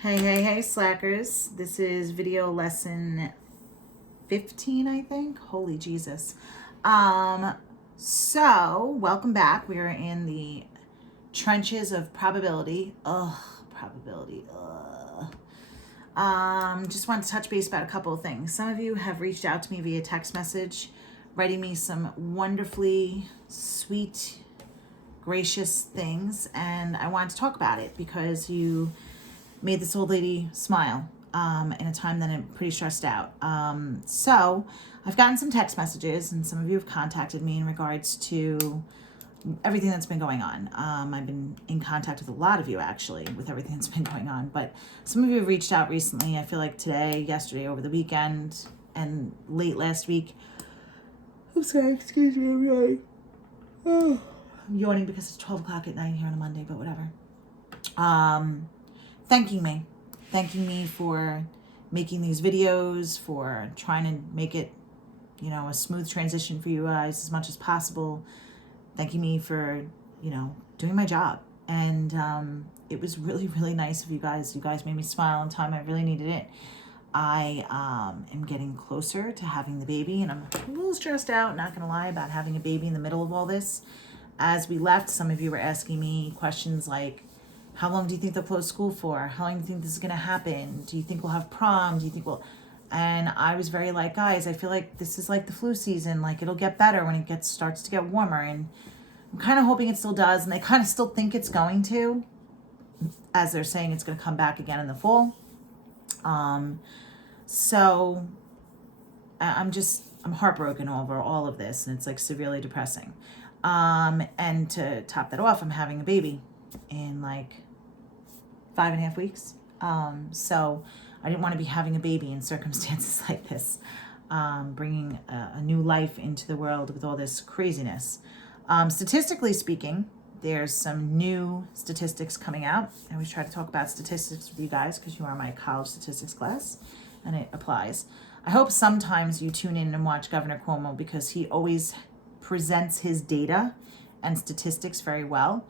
Hey, slackers. This is video lesson 15, I think. Holy Jesus. So welcome back. We are in the trenches of probability. Probability. Just wanted to touch base about a couple of things. Some of you have reached out to me via text message, writing me some wonderfully sweet, gracious things, and I wanted to talk about it because you made this old lady smile in a time that I'm pretty stressed out. So I've gotten some text messages, and some of you have contacted me in regards to everything that's been going on. I've been in contact with a lot of you, actually, with everything that's been going on, but some of you have reached out recently. I feel like today, yesterday, over the weekend, and late last week. I'm sorry, excuse me, I'm yawning. I'm yawning because it's 12 o'clock at night here on a Monday, but whatever. Thanking me for making these videos, for trying to make it, a smooth transition for you guys as much as possible. Thanking me for, doing my job. And it was really, really nice of you guys. You guys made me smile in time I really needed it. I am getting closer to having the baby, and I'm a little stressed out, not gonna lie, about having a baby in the middle of all this. As we left, some of you were asking me questions like, how long do you think they'll close school for? How long do you think this is going to happen? Do you think we'll have prom? Do you think we'll... And I was very like, guys, I feel like this is like the flu season. Like, it'll get better when it starts to get warmer. And I'm kind of hoping it still does. And they kind of still think it's going to, as they're saying it's going to come back again in the fall. So I'm heartbroken over all of this. And it's like severely depressing. And to top that off, I'm having a baby in like 5.5 weeks. So I didn't want to be having a baby in circumstances like this, bringing a new life into the world with all this craziness. Statistically speaking, there's some new statistics coming out. I always try to talk about statistics with you guys because you are my college statistics class, and it applies. I hope sometimes you tune in and watch Governor Cuomo because he always presents his data and statistics very well.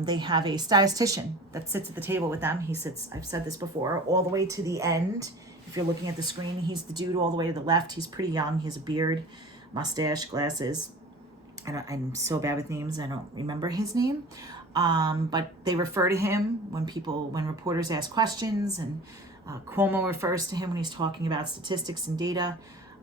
They have a statistician that sits at the table with them. He sits, I've said this before, all the way to the end. If you're looking at the screen, he's the dude all the way to the left. He's pretty young. He has a beard, mustache, glasses. I'm so bad with names. I don't remember his name. But they refer to him when reporters ask questions, and Cuomo refers to him when he's talking about statistics and data.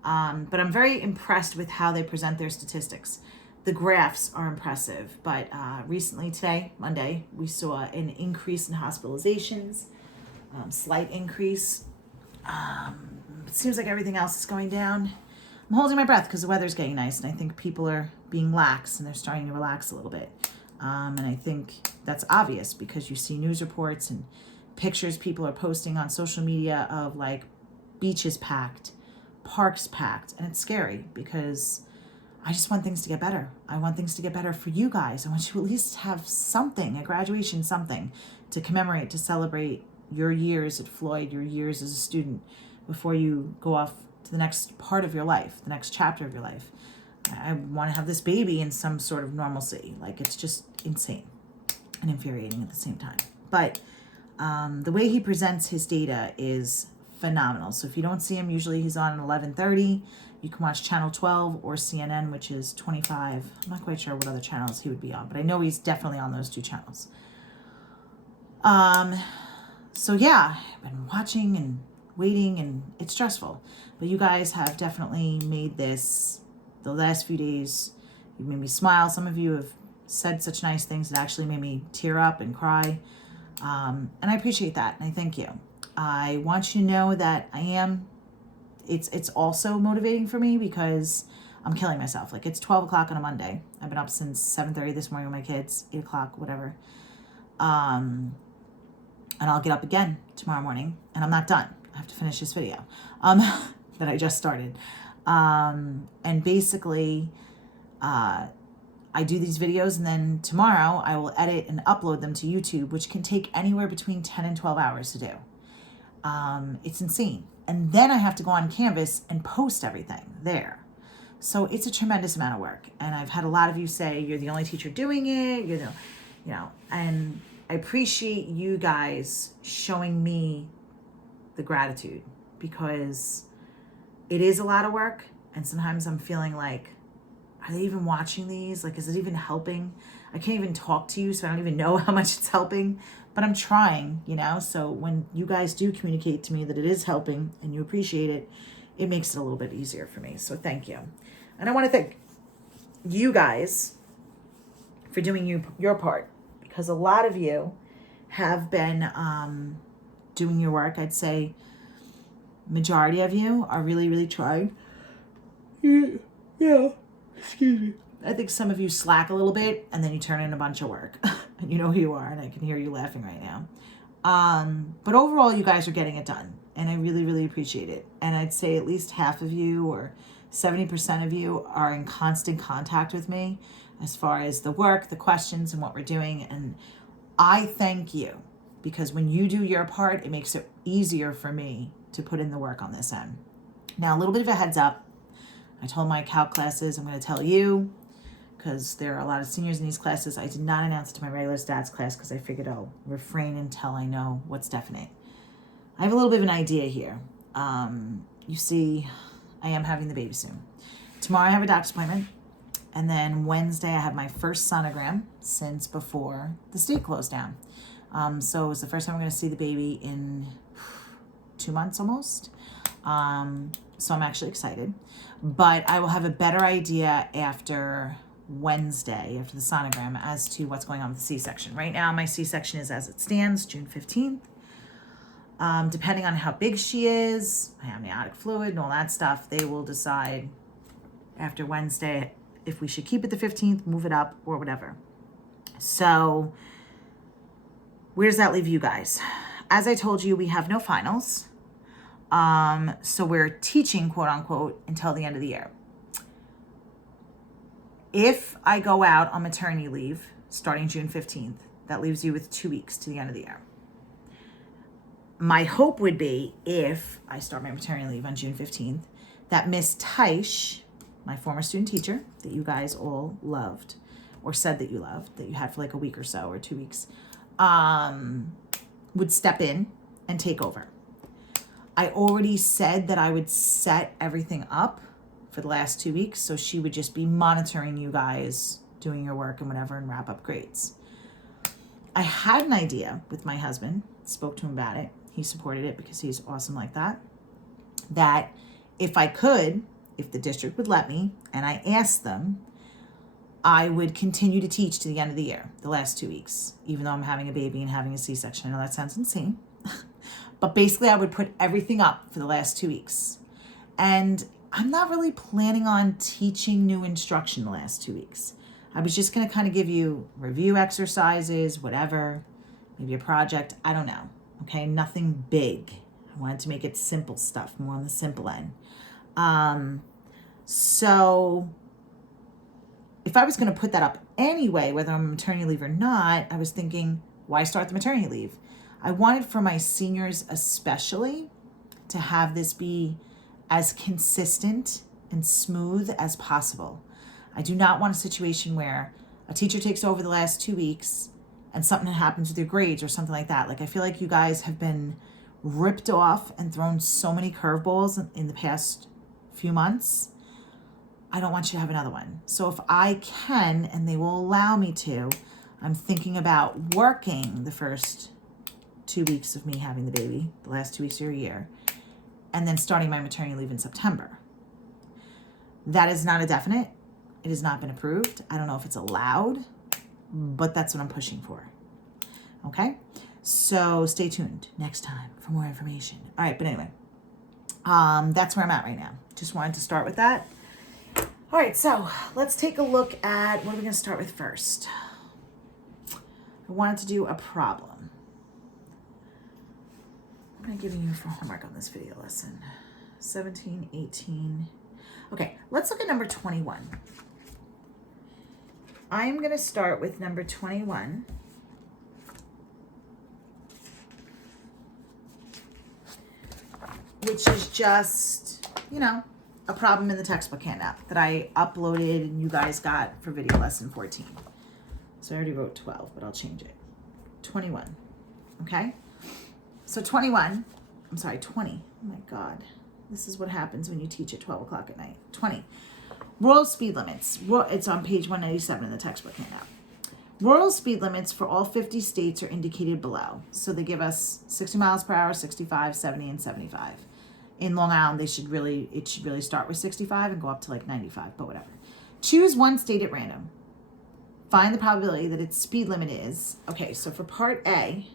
But I'm very impressed with how they present their statistics. The graphs are impressive, but recently today, Monday, we saw an increase in hospitalizations, slight increase. It seems like everything else is going down. I'm holding my breath because the weather's getting nice, and I think people are being lax, and they're starting to relax a little bit. And I think that's obvious because you see news reports and pictures people are posting on social media of like beaches packed, parks packed, and it's scary because I just want things to get better. I want things to get better for you guys. I want you to at least have something, a graduation, something to commemorate, to celebrate your years at Floyd, your years as a student before you go off to the next part of your life, the next chapter of your life. I want to have this baby in some sort of normalcy. Like, it's just insane and infuriating at the same time. But the way he presents his data is phenomenal. So if you don't see him, usually he's on at 11:30. You can watch Channel 12 or CNN, which is 25. I'm not quite sure what other channels he would be on, but I know he's definitely on those two channels. So yeah, I've been watching and waiting, and it's stressful. But you guys have definitely made this, the last few days, you've made me smile. Some of you have said such nice things that actually made me tear up and cry. And I appreciate that, and I thank you. I want you to know that it's also motivating for me because I'm killing myself. Like, it's 12 o'clock on a Monday. I've been up since 7:30 this morning with my kids, 8 o'clock, whatever. And I'll get up again tomorrow morning, and I'm not done. I have to finish this video that I just started. And basically, I do these videos, and then tomorrow I will edit and upload them to YouTube, which can take anywhere between 10 and 12 hours to do. It's insane. And then I have to go on Canvas and post everything there. So it's a tremendous amount of work. And I've had a lot of you say, you're the only teacher doing it, and I appreciate you guys showing me the gratitude, because it is a lot of work. And sometimes I'm feeling like, are they even watching these? Like, is it even helping? I can't even talk to you, so I don't even know how much it's helping, but I'm trying, you know? So when you guys do communicate to me that it is helping and you appreciate it, it makes it a little bit easier for me. So thank you. And I want to thank you guys for doing your part, because a lot of you have been doing your work. I'd say majority of you are really, really trying. Yeah. Excuse me. I think some of you slack a little bit and then you turn in a bunch of work. And you know who you are, and I can hear you laughing right now. But overall, you guys are getting it done, and I really, really appreciate it. And I'd say at least half of you, or 70% of you, are in constant contact with me as far as the work, the questions, and what we're doing. And I thank you, because when you do your part, it makes it easier for me to put in the work on this end. Now, a little bit of a heads up. I told my calc classes, I'm going to tell you, because there are a lot of seniors in these classes. I did not announce it to my regular stats class because I figured I'll refrain until I know what's definite. I have a little bit of an idea here. You see, I am having the baby soon. Tomorrow I have a doctor's appointment. And then Wednesday I have my first sonogram since before the state closed down. So it was the first time I'm going to see the baby in 2 months almost. So I'm actually excited. But I will have a better idea after Wednesday, after the sonogram, as to what's going on with the C-section. Right now, my C-section is as it stands, June 15th. Depending on how big she is, my amniotic fluid and all that stuff, they will decide after Wednesday if we should keep it the 15th, move it up, or whatever. So where does that leave you guys? As I told you, we have no finals. So we're teaching, quote unquote, until the end of the year. If I go out on maternity leave starting June 15th, that leaves you with 2 weeks to the end of the year. My hope would be, if I start my maternity leave on June 15th, that Miss Teish, my former student teacher that you guys all loved, or said that you loved, that you had for like a week or so, or 2 weeks, would step in and take over. I already said that I would set everything up for the last 2 weeks, so she would just be monitoring you guys, doing your work and whatever, and wrap up grades. I had an idea with my husband, spoke to him about it. He supported it because he's awesome like that. That if I could, if the district would let me, and I asked them, I would continue to teach to the end of the year, the last 2 weeks, even though I'm having a baby and having a C-section. I know that sounds insane. But basically, I would put everything up for the last 2 weeks. And I'm not really planning on teaching new instruction the last 2 weeks. I was just going to kind of give you review exercises, whatever, maybe a project. I don't know. Okay, nothing big. I wanted to make it simple stuff, more on the simple end. So if I was going to put that up anyway, whether I'm on maternity leave or not, I was thinking, why start the maternity leave? I wanted for my seniors especially to have this be as consistent and smooth as possible. I do not want a situation where a teacher takes over the last 2 weeks and something happens with your grades or something like that. Like, I feel like you guys have been ripped off and thrown so many curveballs in the past few months. I don't want you to have another one. So if I can, and they will allow me to, I'm thinking about working the first 2 weeks of me having the baby, the last 2 weeks of your year, and then starting my maternity leave in September. That is not a definite. It has not been approved. I don't know if it's allowed, but that's what I'm pushing for. Okay? So stay tuned next time for more information. All right, but anyway, that's where I'm at right now. Just wanted to start with that. All right, so let's take a look at, what are we going to start with first? I wanted to do a problem. What am I giving you for homework on this video lesson? 17, 18. Okay, let's look at number 21. I'm going to start with number 21. Which is just, a problem in the textbook handout that I uploaded and you guys got for video lesson 14. So I already wrote 12, but I'll change it. 21. Okay? So 20. Oh my God. This is what happens when you teach at 12 o'clock at night. 20. Rural speed limits. It's on page 197 in the textbook handout. Rural speed limits for all 50 states are indicated below. So they give us 60 miles per hour, 65, 70, and 75. In Long Island, it should really start with 65 and go up to like 95, but whatever. Choose one state at random. Find the probability that its speed limit is. Okay, so for part A,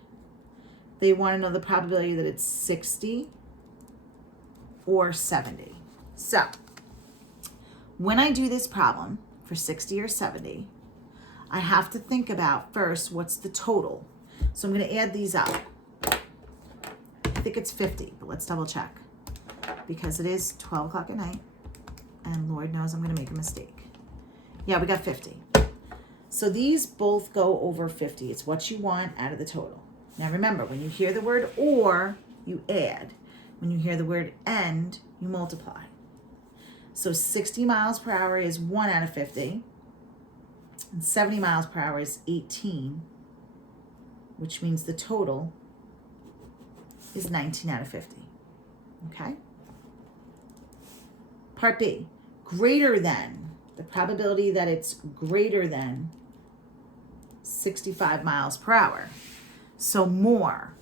they want to know the probability that it's 60 or 70. So when I do this problem for 60 or 70, I have to think about first, what's the total? So I'm going to add these up. I think it's 50, but let's double check. Because it is 12 o'clock at night, and Lord knows I'm going to make a mistake. Yeah, we got 50. So these both go over 50. It's what you want out of the total. Now remember, when you hear the word or, you add. When you hear the word and, you multiply. So 60 miles per hour is 1 out of 50. And 70 miles per hour is 18, which means the total is 19 out of 50. Okay? Part B, greater than, the probability that it's greater than 65 miles per hour. So more,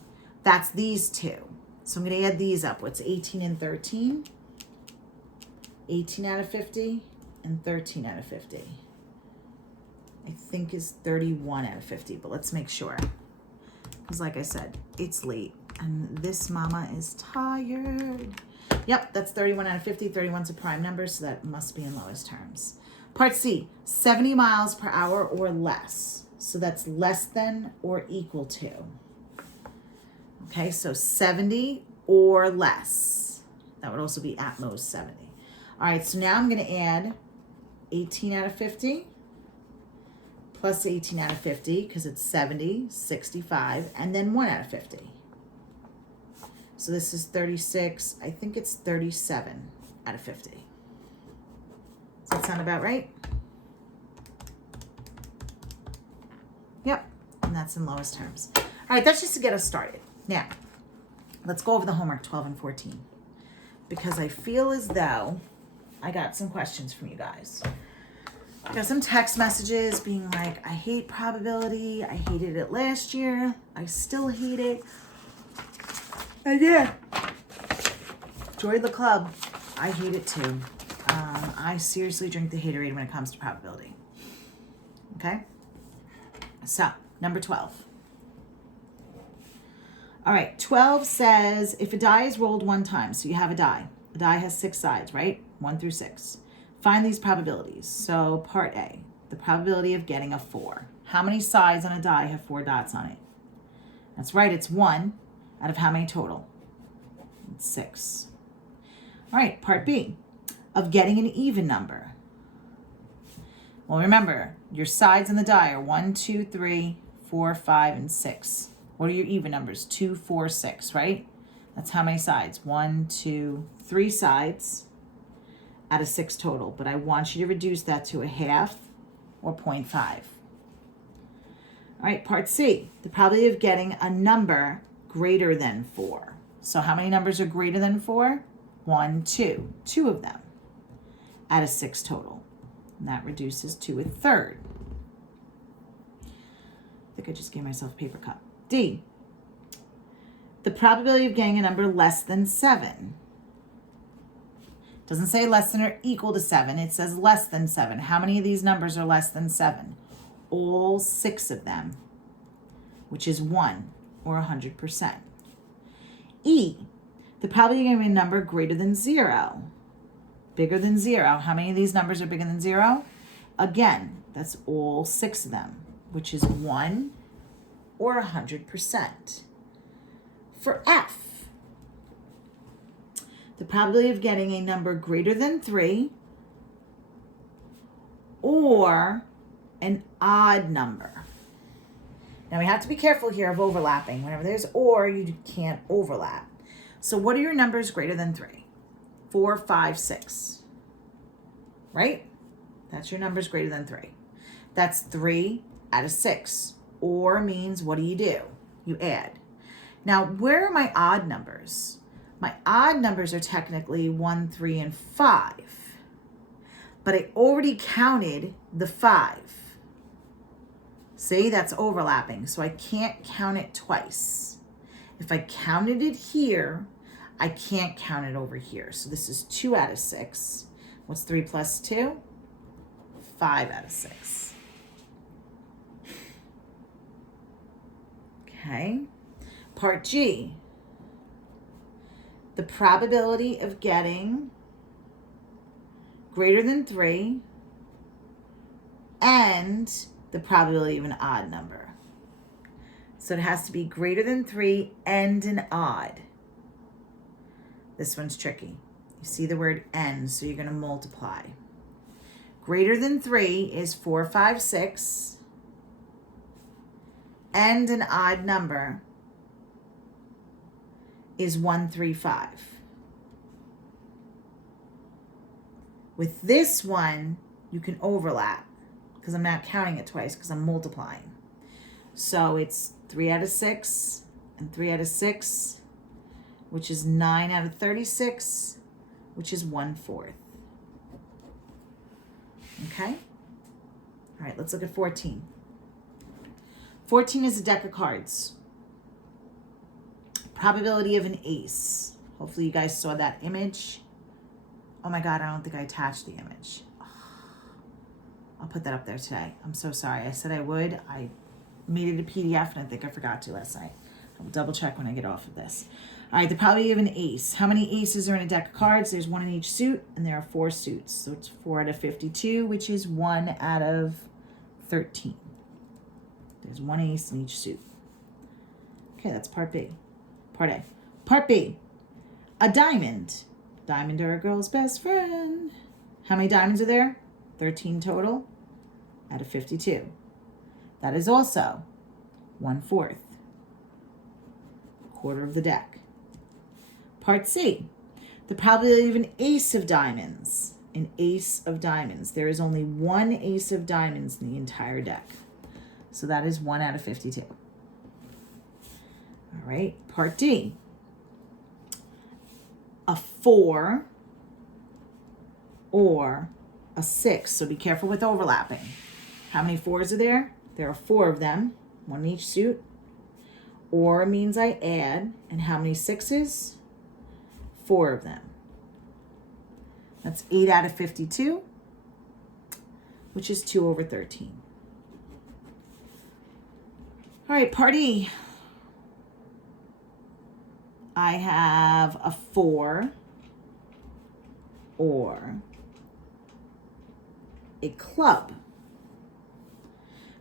that's these two. So I'm going to add these up. What's 18 and 13? 18 out of 50 and 13 out of 50. I think is 31 out of 50, but let's make sure. Because like I said, it's late and this mama is tired. Yep, that's 31 out of 50. 31's a prime number, so that must be in lowest terms. Part C, 70 miles per hour or less. So that's less than or equal to. Okay, so 70 or less. That would also be at most 70. All right, so now I'm going to add 18 out of 50 plus 18 out of 50 because it's 70, 65, and then 1 out of 50. So this is 36. I think it's 37 out of 50. Does that sound about right? Yep, and that's in lowest terms. All right, that's just to get us started. Now, let's go over the homework 12 and 14 because I feel as though I got some questions from you guys. I got some text messages being like, I hate probability. I hated it last year. I still hate it. And yeah, join the club. I hate it too. I seriously drink the haterade when it comes to probability. Okay? So, number 12. All right, 12 says, if a die is rolled one time, so you have a die. A die has 6 sides, right? 1 through 6. Find these probabilities. So, part A, the probability of getting a 4. How many sides on a die have 4 dots on it? That's right, it's 1 out of how many total? It's 6. All right, part B, of getting an even number. Well, remember, your sides on the die are 1, 2, 3, 4, 5, and 6. What are your even numbers? 2, 4, 6, right? That's how many sides? 1, 2, 3 sides out of 6 total. But I want you to reduce that to a half or 0.5. All right, part C, the probability of getting a number greater than 4. So how many numbers are greater than 4? 1, 2. 2 of them out of 6 total. And that reduces to a third. I think I just gave myself a paper cup. D, the probability of getting a number less than 7. Doesn't say less than or equal to 7. It says less than 7. How many of these numbers are less than 7? All 6 of them, which is 1 or 100%. E, the probability of getting a number greater than 0. Bigger than 0. How many of these numbers are bigger than 0? Again, that's all 6 of them, which is 1 or 100%. For F, the probability of getting a number greater than 3 or an odd number. Now we have to be careful here of overlapping. Whenever there's or, you can't overlap. So what are your numbers greater than 3? 4, 5, 6. Right? That's your numbers greater than 3. That's 3 out of 6. Or means what do? You add. Now, where are my odd numbers? My odd numbers are technically 1, 3, and 5. But I already counted the 5. See, that's overlapping, so I can't count it twice. If I counted it here, I can't count it over here. So this is 2 out of 6. What's 3 plus 2? 5 out of 6. Okay. Part G. The probability of getting greater than 3 and the probability of an odd number. So it has to be greater than 3 and an odd. This one's tricky. You see the word and, so you're going to multiply. Greater than 3 is 4, 5, 6. And an odd number is 1, 3, 5. With this one, you can overlap because I'm not counting it twice because I'm multiplying. So it's 3 out of 6 and 3 out of 6, which is 9 out of 36, which is 1/4. Okay? All right, let's look at 14. 14 is a deck of cards. Probability of an ace. Hopefully you guys saw that image. Oh my God, I don't think I attached the image. I'll put that up there today. I'm so sorry. I said I would. I made it a PDF and I think I forgot to last night. I will double check when I get off of this. All right, the probability of an ace. How many aces are in a deck of cards? There's 1 in each suit and there are 4 suits. So it's 4 out of 52, which is 1 out of 13. There's 1 ace in each suit. Okay, that's part B. Part A. Part B. A diamond. Diamond are a girl's best friend. How many diamonds are there? 13 total out of 52. That is also 1/4. Quarter of the deck. Part C. The probability of an ace of diamonds. An ace of diamonds. There is only 1 ace of diamonds in the entire deck. So that is 1 out of 52. All right. Part D. A 4 or a 6. So be careful with overlapping. How many 4s are there? There are 4 of them, 1 in each suit. Or means I add. And how many 6s? 4 of them. That's 8 out of 52, which is 2 over 13. All right, part E. I have a 4 or a club.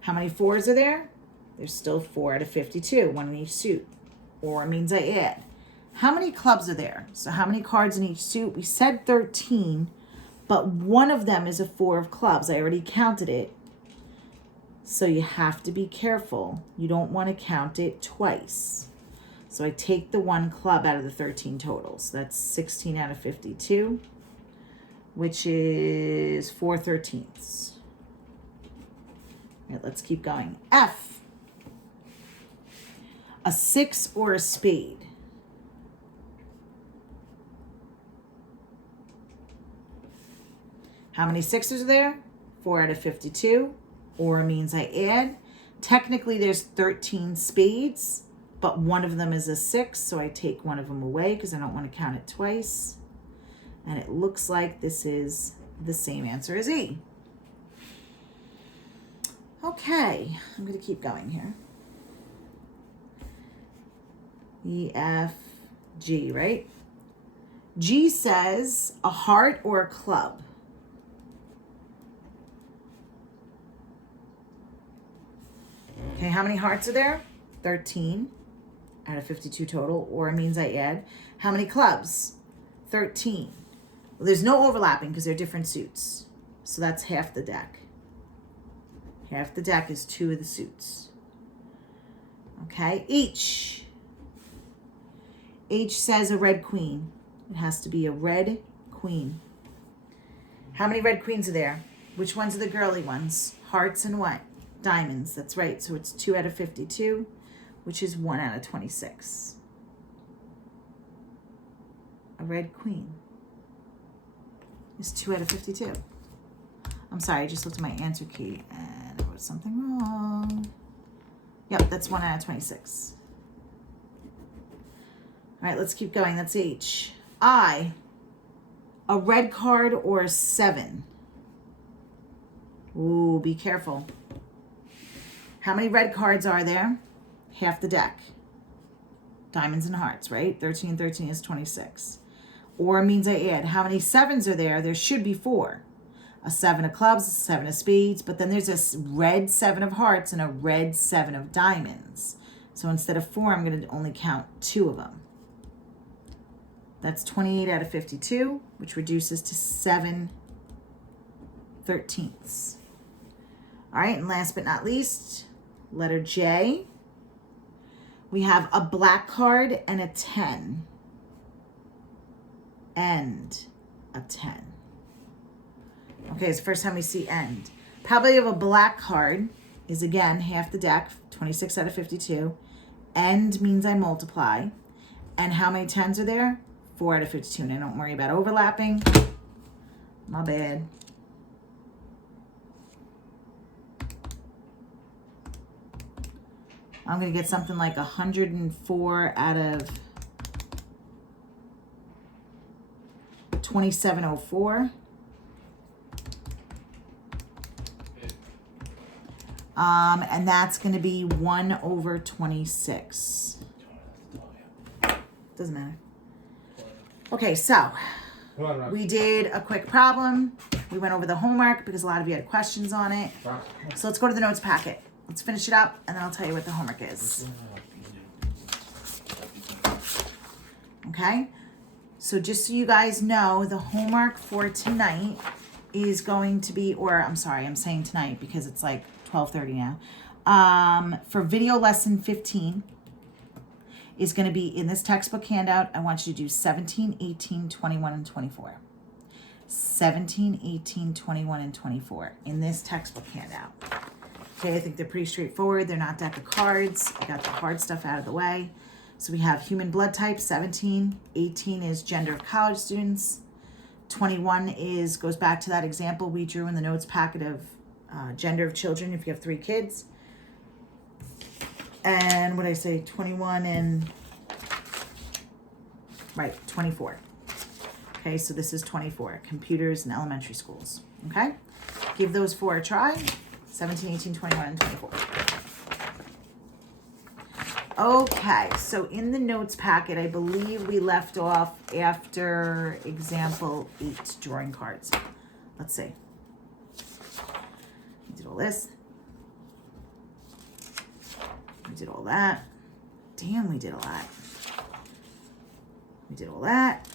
How many 4s are there? There's still 4 out of 52, 1 in each suit. Or means I add. How many clubs are there? So how many cards in each suit? We said 13, but one of them is a 4 of clubs. I already counted it. So you have to be careful. You don't want to count it twice. So I take the 1 club out of the 13 totals. So that's 16 out of 52, which is 4/13. All right, let's keep going. F. A 6 or a spade. How many 6s are there? 4 out of 52. Or means I add. Technically, there's 13 spades, but one of them is a 6, so I take one of them away because I don't want to count it twice. And it looks like this is the same answer as E. Okay, I'm going to keep going here. E, F, G, right? G says a heart or a club. Okay, how many hearts are there? 13 out of 52 total, or means I add. How many clubs? 13. Well, there's no overlapping because they're different suits. So that's half the deck. Half the deck is 2 of the suits. Okay, H. H says a red queen. It has to be a red queen. How many red queens are there? Which ones are the girly ones? Hearts and what? diamonds. That's right. So it's 2 out of 52, which is 1 out of 26. A red queen is 2 out of 52. I'm sorry, I just looked at my answer key and I wrote something wrong. Yep, that's 1 out of 26. All right, let's keep going. That's H. I, a red card or a 7. Ooh, be careful. How many red cards are there? Half the deck. Diamonds and hearts, right? 13, 13 is 26. Or means I add. How many 7s are there? There should be 4. A 7 of clubs, a 7 of spades, but then there's a red 7 of hearts and a red 7 of diamonds. So instead of 4, I'm going to only count 2 of them. That's 28 out of 52, which reduces to 7/13. All right, and last but not least, letter J. We have a black card and a 10. And a 10. Okay, it's the first time we see end. Probability of a black card is, again, half the deck, 26 out of 52. End means I multiply. And how many 10s are there? 4 out of 52. And I don't worry about overlapping. My bad. I'm going to get something like 104 out of 2704. And that's going to be 1 over 26. Doesn't matter. Okay, so we did a quick problem. We went over the homework because a lot of you had questions on it. So let's go to the notes packet. Let's finish it up, and then I'll tell you what the homework is. Okay? So just so you guys know, the homework for tonight is going to be, or I'm sorry, I'm saying tonight because it's like 12:30 now. For video lesson 15 is going to be in this textbook handout. I want you to do 17, 18, 21, and 24. 17, 18, 21, and 24 in this textbook handout. Okay, I think they're pretty straightforward. They're not deck of cards. I got the hard stuff out of the way. So we have human blood type, 17. 18 is gender of college students. 21 goes back to that example we drew in the notes packet of gender of children if you have 3 kids. And what did I say? 21 and, right, 24. Okay, so this is 24, computers in elementary schools. Okay, give those 4 a try. 17, 18, 21, and 24. Okay, so in the notes packet, I believe we left off after example 8, drawing cards. Let's see. We did all this. We did all that. Damn, we did a lot. We did all that.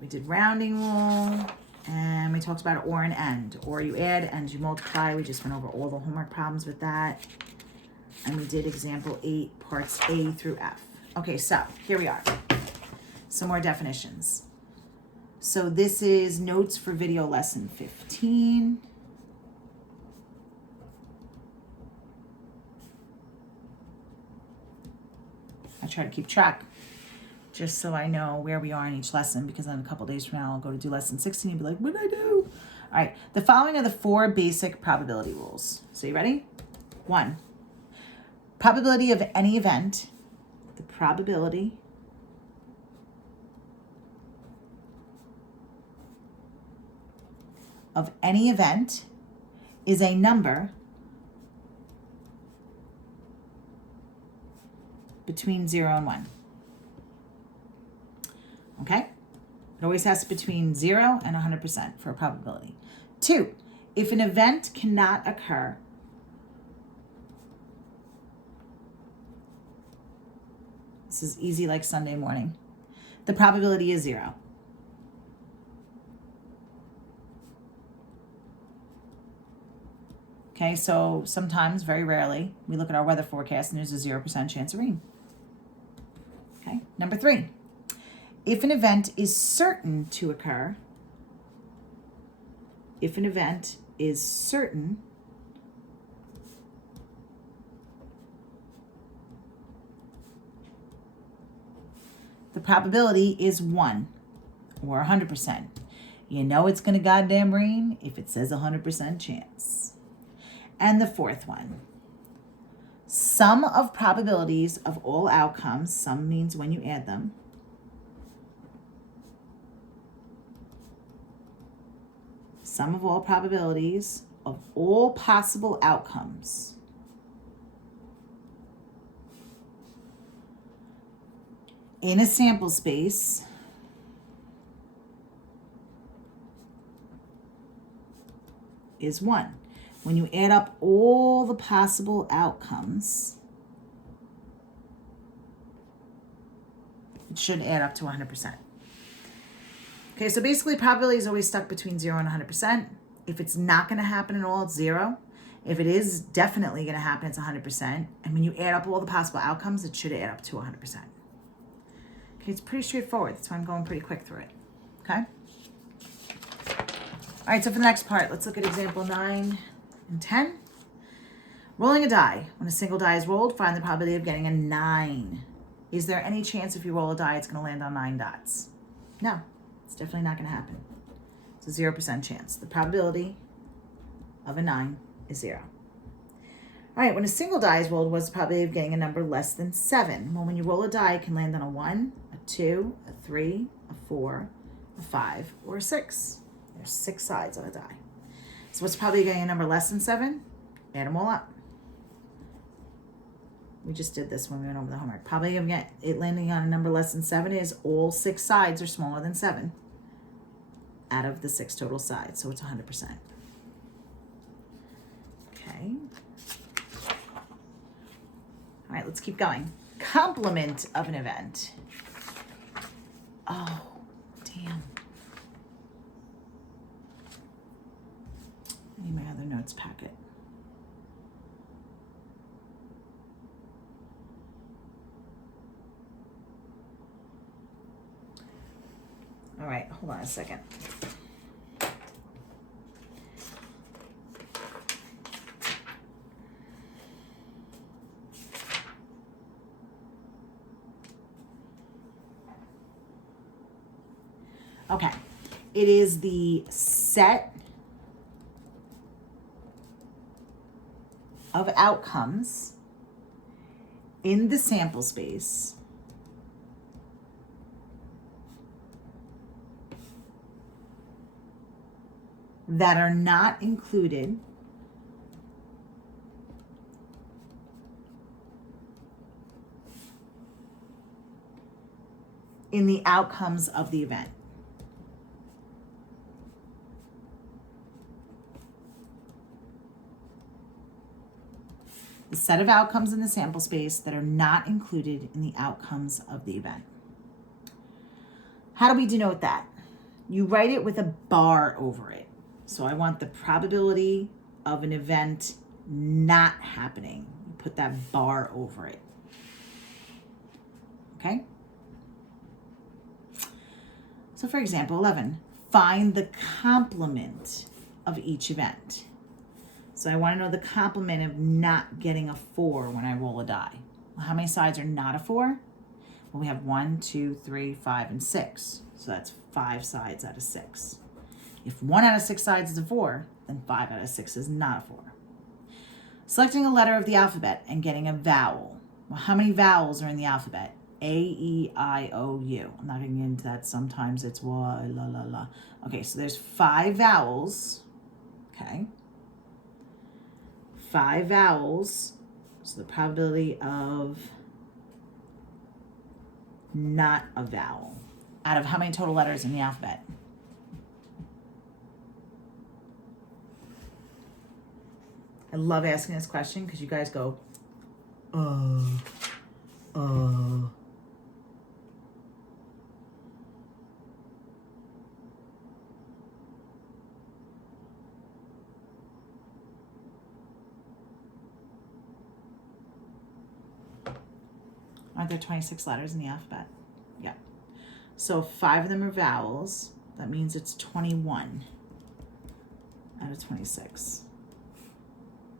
We did rounding rule. And we talked about or and end. Or you add, and you multiply. We just went over all the homework problems with that. And we did example 8, parts A through F. Okay, so here we are. Some more definitions. So this is notes for video lesson 15. I try to keep track just so I know where we are in each lesson, because then a couple days from now I'll go to do lesson 16 and be like, what did I do? All right, the following are the 4 basic probability rules. So you ready? 1, probability of any event. The probability of any event is a number between 0 and 1. Okay? It always has between 0 and 100% for a probability. 2, if an event cannot occur, this is easy like Sunday morning, the probability is 0. Okay, so sometimes, very rarely, we look at our weather forecast and there's a 0% chance of rain. Okay, number 3. If an event is certain to occur, if an event is certain the probability is 1 or 100%. You know it's going to goddamn rain if it says 100% chance. And the fourth one, sum of probabilities of all outcomes, sum means when you add them, sum of all probabilities of all possible outcomes in a sample space is 1. When you add up all the possible outcomes, it should add up to 100%. Okay, so basically probability is always stuck between 0 and 100%. If it's not going to happen at all, it's 0. If it is definitely going to happen, it's 100%. And when you add up all the possible outcomes, it should add up to 100%. Okay, it's pretty straightforward. That's why I'm going pretty quick through it. Okay? All right, so for the next part, let's look at example 9 and 10. Rolling a die. When a single die is rolled, find the probability of getting a 9. Is there any chance if you roll a die, it's going to land on 9 dots? No, it's definitely not going to happen. It's a 0% chance. The probability of a 9 is 0. All right, when a single die is rolled, what's the probability of getting a number less than 7? Well, when you roll a die, it can land on a 1, a 2, a 3, a 4, a 5, or a 6. There's 6 sides on a die. So what's probably getting a number less than 7? Add them all up. We just did this when we went over the homework. Probably of it landing on a number less than 7 is all 6 sides are smaller than 7 out of the 6 total sides. So it's 100%. Okay. All right, let's keep going. Complement of an event. Oh, damn. I need my other notes packet. All right, hold on a second. Okay, it is the set of outcomes in the sample space that are not included in the outcomes of the event. The set of outcomes in the sample space that are not included in the outcomes of the event. How do we denote that? You write it with a bar over it. So I want the probability of an event not happening. You put that bar over it. Okay? So for example, 11, find the complement of each event. So I want to know the complement of not getting a 4 when I roll a die. Well, how many sides are not a 4? Well, we have 1, 2, 3, 5, and 6. So that's 5 sides out of 6. If 1 out of 6 sides is a 4, then 5 out of 6 is not a 4. Selecting a letter of the alphabet and getting a vowel. Well, how many vowels are in the alphabet? A, E, I, O, U. I'm not going to get into that. Sometimes it's Y, la, la, la. Okay, so there's 5 vowels. Okay. 5 vowels. So the probability of not a vowel out of how many total letters in the alphabet? I love asking this question because you guys go, Aren't there 26 letters in the alphabet? Yeah. So 5 of them are vowels. That means it's 21 out of 26.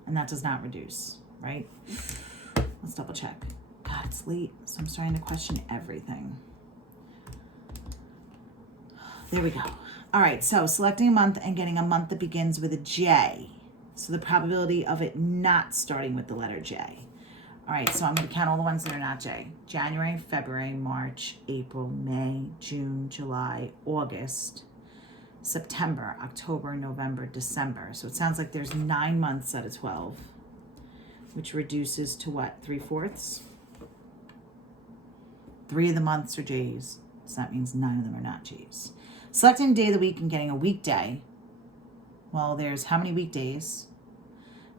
And that does not reduce, right? Let's double check. God, it's late, so I'm starting to question everything. There we go. All right, so selecting a month and getting a month that begins with a J. So the probability of it not starting with the letter J. All right, so I'm going to count all the ones that are not J. January, February, March, April, May, June, July, August, September, October, November, December. So it sounds like there's 9 months out of 12, which reduces to what, 3/4? 3 of the months are J's, so that means 9 of them are not J's. Selecting a day of the week and getting a weekday. Well, there's how many weekdays?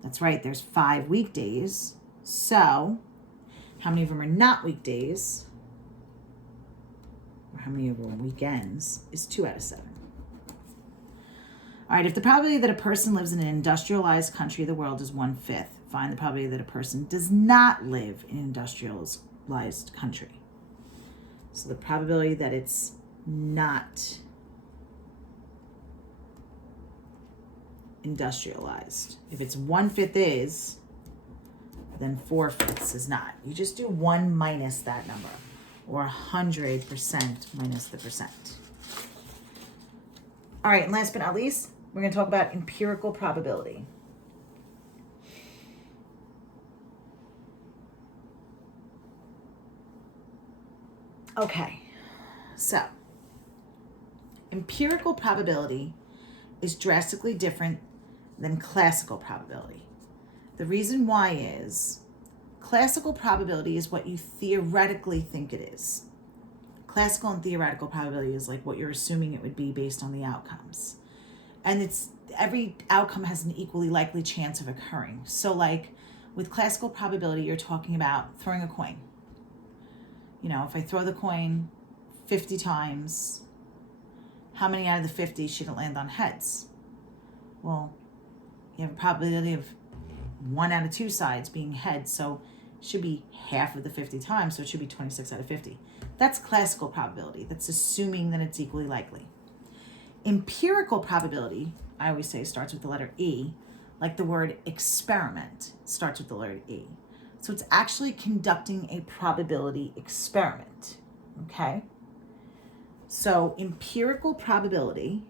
That's right, there's 5 weekdays. So, how many of them are not weekdays? Or how many of them are weekends? Is 2 out of 7. All right, if the probability that a person lives in an industrialized country of the world is 1/5, find the probability that a person does not live in an industrialized country. So the probability that it's not industrialized. If it's 1/5 is, then 4/5 is not. You just do 1 minus that number, or 100% minus the percent. All right, and last but not least, we're going to talk about empirical probability. Okay, so empirical probability is drastically different than classical probability. The reason why is classical probability is what you theoretically think it is. Classical and theoretical probability is like what you're assuming it would be based on the outcomes. And it's every outcome has an equally likely chance of occurring. So like with classical probability, you're talking about throwing a coin. You know, if I throw the coin 50 times, how many out of the 50 should it land on heads? Well, you have a probability of 1 out of 2 sides being heads, so it should be half of the 50 times, so it should be 26 out of 50. That's classical probability. That's assuming that it's equally likely. Empirical probability, I always say, starts with the letter E, like the word experiment starts with the letter E. So it's actually conducting a probability experiment, okay? So empirical probability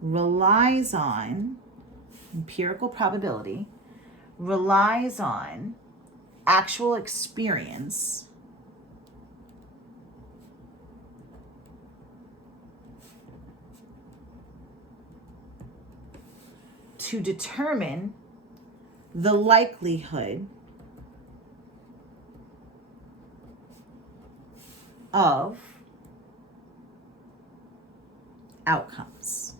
relies on actual experience to determine the likelihood of outcomes.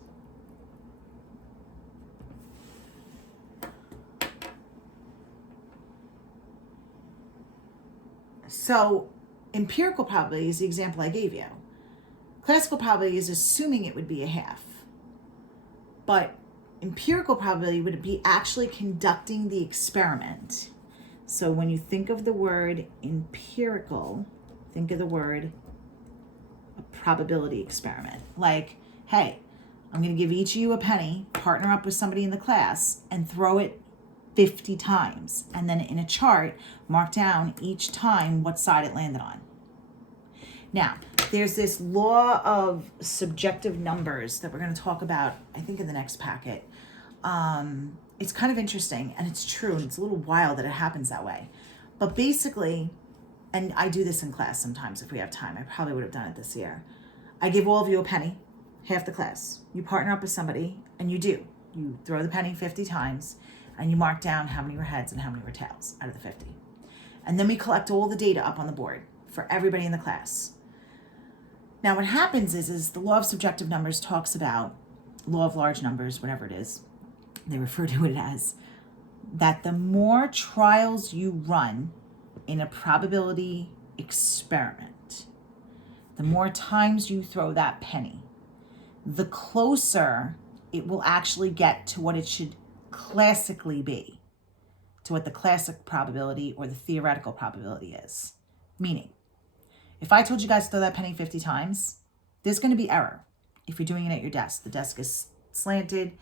So empirical probability is the example I gave you. Classical probability is assuming it would be a half. But empirical probability would be actually conducting the experiment. So when you think of the word empirical, think of the word a probability experiment. Like, hey, I'm going to give each of you a penny, partner up with somebody in the class, and throw it 50 times. And then in a chart, mark down each time what side it landed on. Now, there's this law of subjective numbers that we're going to talk about, I think, in the next packet. It's kind of interesting, and it's true, and it's a little wild that it happens that way. But basically, and I do this in class sometimes if we have time. I probably would have done it this year. I give all of you a penny, half the class. You partner up with somebody, and you do. You throw the penny 50 times, and you mark down how many were heads and how many were tails out of the 50. And then we collect all the data up on the board for everybody in the class. Now what happens is the law of subjective numbers talks about, law of large numbers, whatever it is, they refer to it as, that the more trials you run in a probability experiment, the more times you throw that penny, the closer it will actually get to what it should classically be, to what the classic probability or the theoretical probability is. Meaning, if I told you guys to throw that penny 50 times, there's going to be error if you're doing it at your desk. The desk is slanted.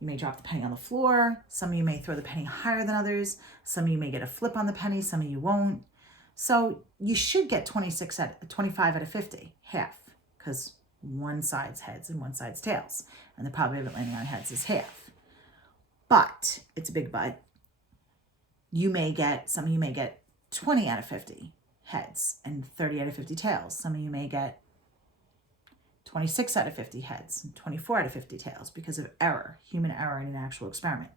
You may drop the penny on the floor. Some of you may throw the penny higher than others. Some of you may get a flip on the penny. Some of you won't. So you should get 25 out of 50, half. because one side's heads and one side's tails. And the probability of it landing on heads is half. But, it's a big but, some of you may get 20 out of 50 heads and 30 out of 50 tails. Some of you may get 26 out of 50 heads and 24 out of 50 tails because of error, human error in an actual experiment.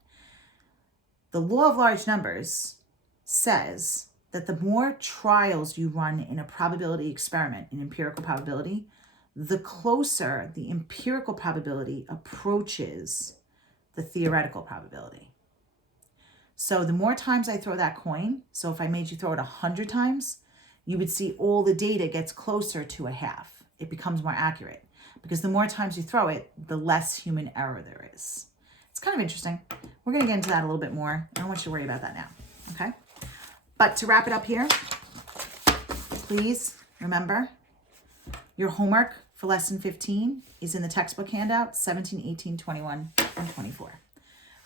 The law of large numbers says that the more trials you run in a probability experiment, in empirical probability, the closer the empirical probability approaches the theoretical probability. So the more times I throw that coin, so if I made you throw it 100 times, you would see all the data gets closer to a half. It becomes more accurate because the more times you throw it, the less human error there is. It's kind of interesting. We're going to get into that a little bit more. I don't want you to worry about that now, okay? But to wrap it up here, please remember your homework for lesson 15 is in the textbook handout, 17, 18, 21, and 24. All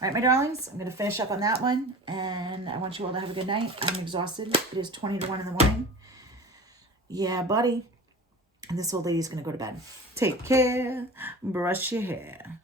right, my darlings, I'm going to finish up on that one, and I want you all to have a good night. I'm exhausted. It is 20 to 1 in the morning. Yeah, buddy. And this old lady's going to go to bed. Take care. Brush your hair.